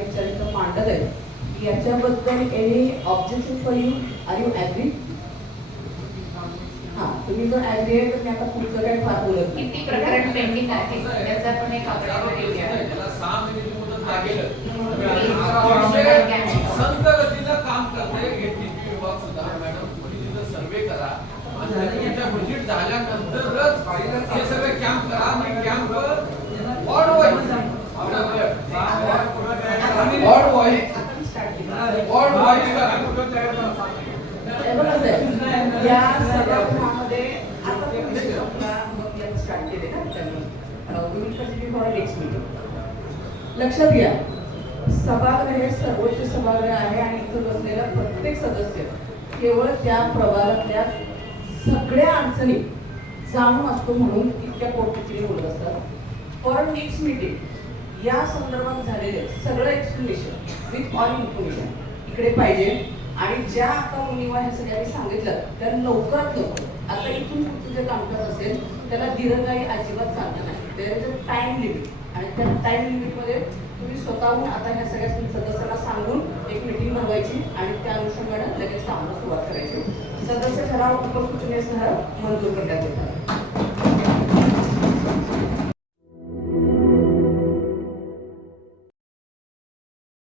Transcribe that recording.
विचार मांडत आहेत याच्याबद्दल any objection for you? Are you agree? हां, तुम्ही जर ॲग्री आहे तर मी आता पुढचं काय फार बोलत नाही. किती प्रकरण पेंडिंग आहे त्याचा पण एक आकडेवारी द्या. संत गतीनं काम करते TP विभाग सुद्धा मॅडम तुम्ही सर्वे करा आणि व्हिजिट झाल्यानंतरच हे सगळे कॅम्प करा आणि कॅम्प वॉर्ड वाईज या सभागृहामध्ये आता स्टार्ट केले ना त्यांनी नेक्स्ट मीटिंग. लक्षात घ्या, सभागृह हे सर्वोच्च सभागृह आहे आणि इथं बसलेला प्रत्येक सदस्य केवळ त्या प्रभागातल्या सगळ्या अडचणी जाणून असतो म्हणून इतक्या पोटतिरी बोलत असतात. फॉर नेक्स्ट मीटिंग या संदर्भात झालेले सगळं एक्सप्लेनेशन विथ ऑल इन्फॉर्मेशन इकडे पाहिजे. आणि ज्या आता मुलीवा ह्या सगळ्यांनी सांगितलं त्या लवकरात लवकर आता इथून पुढचं जे कामकाज असेल त्याला दिरंगाई अजिबात चालणार नाही. There is a time limit आणि त्या टाइम लिमिटमध्ये तुम्ही स्वतःहून आता ह्या सगळ्या सदस्यांना सांगून एक मीटिंग भरवायची आणि त्या अनुषंगाने लगेच कामाला सुरुवात करायची. सदस्य ठराव उपसूचनेसह मंजूर करण्यात येतात.